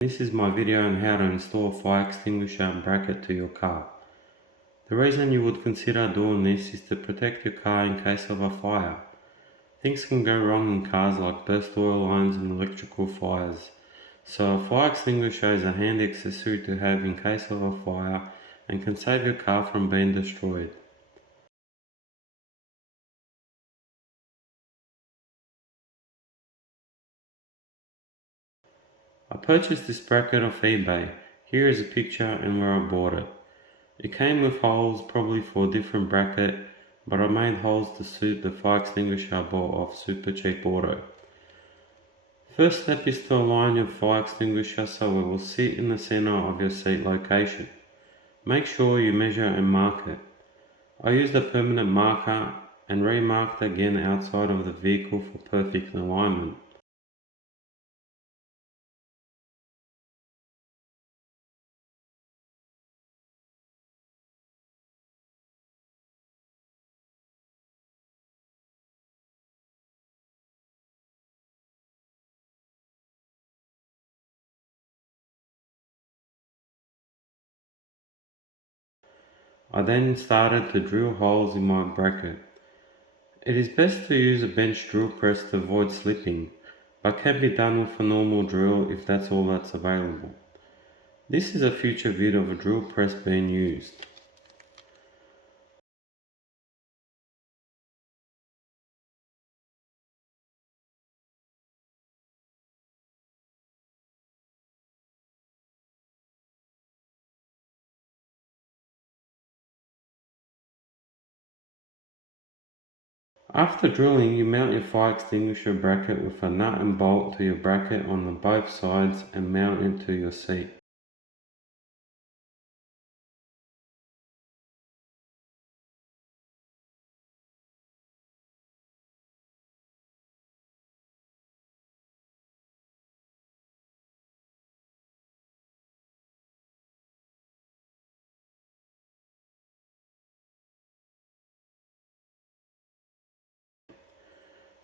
This is my video on how to install a fire extinguisher and bracket to your car. The reason you would consider doing this is to protect your car in case of a fire. Things can go wrong in cars like burst oil lines and electrical fires. So a fire extinguisher is a handy accessory to have in case of a fire and can save your car from being destroyed. I purchased this bracket off eBay. Here is a picture and where I bought it. It came with holes probably for a different bracket, but I made holes to suit the fire extinguisher I bought off Super Cheap Auto. First step is to align your fire extinguisher so it will sit in the center of your seat location. Make sure you measure and mark it. I used a permanent marker and remarked again outside of the vehicle for perfect alignment. I then started to drill holes in my bracket. It is best to use a bench drill press to avoid slipping, but can be done with a normal drill if that's all that's available. This is a future vid of a drill press being used. After drilling, you mount your fire extinguisher bracket with a nut and bolt to your bracket on the both sides and mount it to your seat.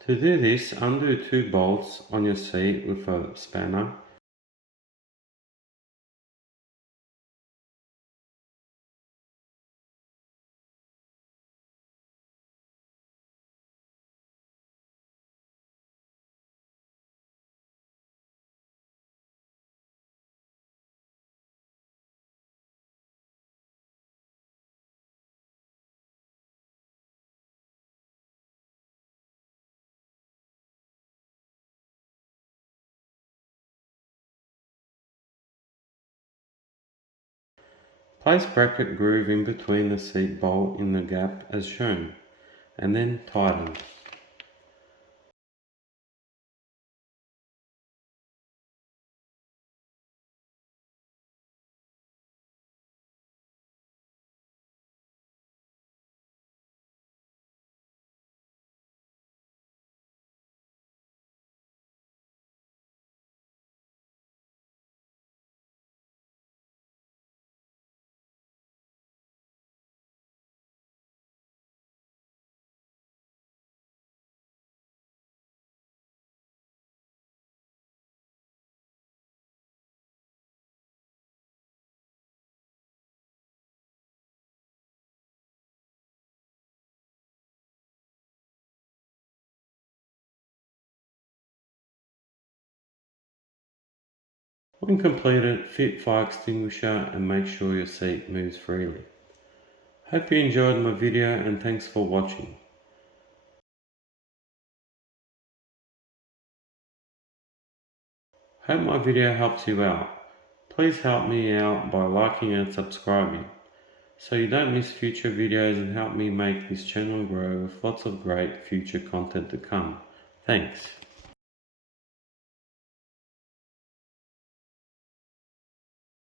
To do this, undo 2 bolts on your seat with a spanner. Place bracket groove in between the seat bolt in the gap as shown, and then tighten. When completed, fit fire extinguisher and make sure your seat moves freely. Hope you enjoyed my video and thanks for watching. Hope my video helps you out. Please help me out by liking and subscribing so you don't miss future videos and help me make this channel grow with lots of great future content to come. Thanks.